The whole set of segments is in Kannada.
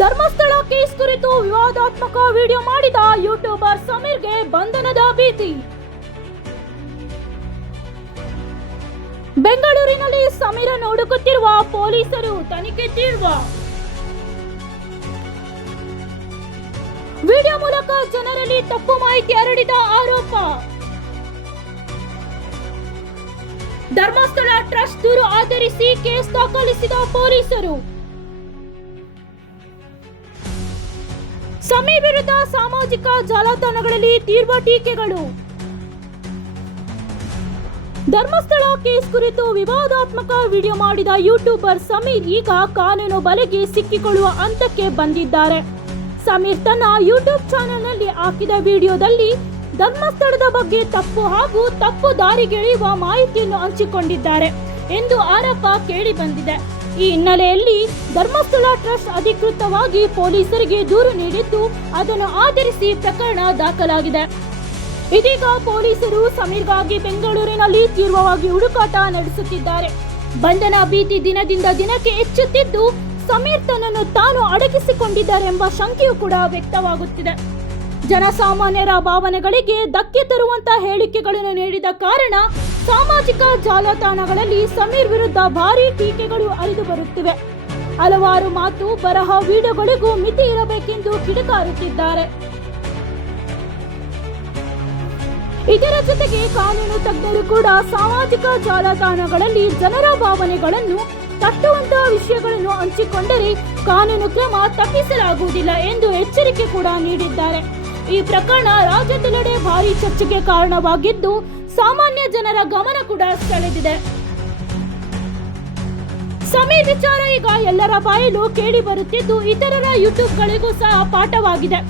ಧರ್ಮಸ್ಥಳ ಕೇಸ್ ಕುರಿತು ವಿವಾದಾತ್ಮಕ ವಿಡಿಯೋ ಮಾಡಿದ ಯೂಟ್ಯೂಬರ್ ಸಮೀರ್ಗೆ ಬಂಧನದ ಭೀತಿ. ಬೆಂಗಳೂರಿನಲ್ಲಿ ಸಮೀರನ್ನು ಹುಡುಕುತ್ತಿರುವ ಪೊಲೀಸರು ತನಿಖೆ ತೀರ್ವ. ವಿಡಿಯೋ ಮೂಲಕ ಜನರಲ್ಲಿ ತಪ್ಪು ಮಾಹಿತಿ ಹರಡಿದ ಆರೋಪ. ಧರ್ಮಸ್ಥಳ ಟ್ರಸ್ಟ್ ದೂರು ಆಧರಿಸಿ ಕೇಸ್ ದಾಖಲಿಸಿದ ಪೊಲೀಸರು. ಸಮೀರ್ ವಿರುದ್ಧ ಸಾಮಾಜಿಕ ಜಾಲತಾಣಗಳಲ್ಲಿ ತೀವ್ರ ಟೀಕೆಗಳು. ಧರ್ಮಸ್ಥಳ ಕೇಸ್ ಕುರಿತು ವಿವಾದಾತ್ಮಕ ವಿಡಿಯೋ ಮಾಡಿದ ಯೂಟ್ಯೂಬರ್ ಸಮೀರ್ ಈಗ ಕಾನೂನು ಬಲೆಗೆ ಸಿಕ್ಕಿಕೊಳ್ಳುವ ಹಂತಕ್ಕೆ ಬಂದಿದ್ದಾರೆ. ಸಮೀರ್ ತನ್ನ ಯೂಟ್ಯೂಬ್ ಚಾನೆಲ್ನಲ್ಲಿ ಹಾಕಿದ ವಿಡಿಯೋದಲ್ಲಿ ಧರ್ಮಸ್ಥಳದ ಬಗ್ಗೆ ತಪ್ಪು ಹಾಗೂ ತಪ್ಪು ದಾರಿಗೆಳೆಯುವ ಮಾಹಿತಿಯನ್ನು ಹಂಚಿಕೊಂಡಿದ್ದಾರೆ ಎಂದು ಆರೋಪ ಕೇಳಿ ಬಂದಿದೆ ಈ ಹಿನ್ನೆಲೆಯಲ್ಲಿ ಧರ್ಮಸ್ಥಳ ಟ್ರಸ್ಟ್ ಅಧಿಕೃತವಾಗಿ ಪೊಲೀಸರಿಗೆ ದೂರು ನೀಡಿದ್ದು ಅದನ್ನು ಆಧರಿಸಿ ಪ್ರಕರಣ ದಾಖಲಾಗಿದೆ. ಇದೀಗ ಪೊಲೀಸರು ಸಮೀರ್ಗಾಗಿ ಬೆಂಗಳೂರಿನಲ್ಲಿ ತೀವ್ರವಾಗಿ ಹುಡುಕಾಟ ನಡೆಸುತ್ತಿದ್ದಾರೆ. ಬಂಧನ ಭೀತಿ ದಿನದಿಂದ ದಿನಕ್ಕೆ ಹೆಚ್ಚುತ್ತಿದ್ದು ಸಮೀರ್ ತನ್ನನ್ನು ತಾನು ಅಡಗಿಸಿಕೊಂಡಿದ್ದಾರೆಂಬ ಶಂಕೆಯೂ ಕೂಡ ವ್ಯಕ್ತವಾಗುತ್ತಿದೆ. ಜನಸಾಮಾನ್ಯರ ಭಾವನೆಗಳಿಗೆ ಧಕ್ಕೆ ತರುವಂತಹ ಹೇಳಿಕೆಗಳನ್ನು ನೀಡಿದ ಕಾರಣ ಸಾಮಾಜಿಕ ಜಾಲತಾಣಗಳಲ್ಲಿ ಸಮೀರ್ ವಿರುದ್ಧ ಭಾರೀ ಟೀಕೆಗಳು ಅರಿದು ಬರುತ್ತಿವೆ. ಹಲವಾರು ಮಾತು, ಬರಹ ವಿಡಿಯೋಗಳಿಗೂ ಮಿತಿ ಇರಬೇಕೆಂದು ಕಿಡಿಕಾರುತ್ತಿದ್ದಾರೆ. ಇದರ ಜೊತೆಗೆ ಕಾನೂನು ತಜ್ಞರು ಕೂಡ ಸಾಮಾಜಿಕ ಜಾಲತಾಣಗಳಲ್ಲಿ ಜನರ ಭಾವನೆಗಳನ್ನು ತಟ್ಟುವಂತಹ ವಿಷಯಗಳನ್ನು ಹಂಚಿಕೊಂಡರೆ ಕಾನೂನು ಕ್ರಮ ತಪ್ಪಿಸಲಾಗುವುದಿಲ್ಲ ಎಂದು ಎಚ್ಚರಿಕೆ ಕೂಡ ನೀಡಿದ್ದಾರೆ. ಈ ಪ್ರಕರಣ ರಾಜ್ಯದೆಲ್ಲೆಡೆ ಭಾರಿ ಚರ್ಚೆಗೆ ಕಾರಣವಾಗಿದ್ದು ಸಾಮಾನ್ಯ ಜನರ ಗಮನ ಕೂಡ ಸೆಳೆದಿದೆ. ಸಮೀ ವಿಚಾರ ಈಗ ಎಲ್ಲರ ಬಾಯಲ್ಲೂ ಕೇಳಿ ಬರುತ್ತಿದ್ದು, ಇತರರ ಯೂಟ್ಯೂಬ್ಗಳಿಗೂ ಸಹ ಪಾಠವಾಗಿದೆ.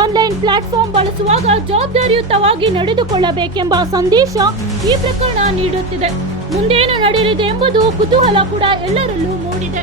ಆನ್ಲೈನ್ ಪ್ಲಾಟ್ಫಾರ್ಮ್ ಬಳಸುವಾಗ ಜವಾಬ್ದಾರಿಯುತವಾಗಿ ನಡೆದುಕೊಳ್ಳಬೇಕೆಂಬ ಸಂದೇಶ ಈ ಪ್ರಕರಣ ನೀಡುತ್ತಿದೆ. ಮುಂದೇನು ನಡೆಯಲಿದೆ ಎಂಬುದು ಕುತೂಹಲ ಕೂಡ ಎಲ್ಲರಲ್ಲೂ ಮೂಡಿದೆ.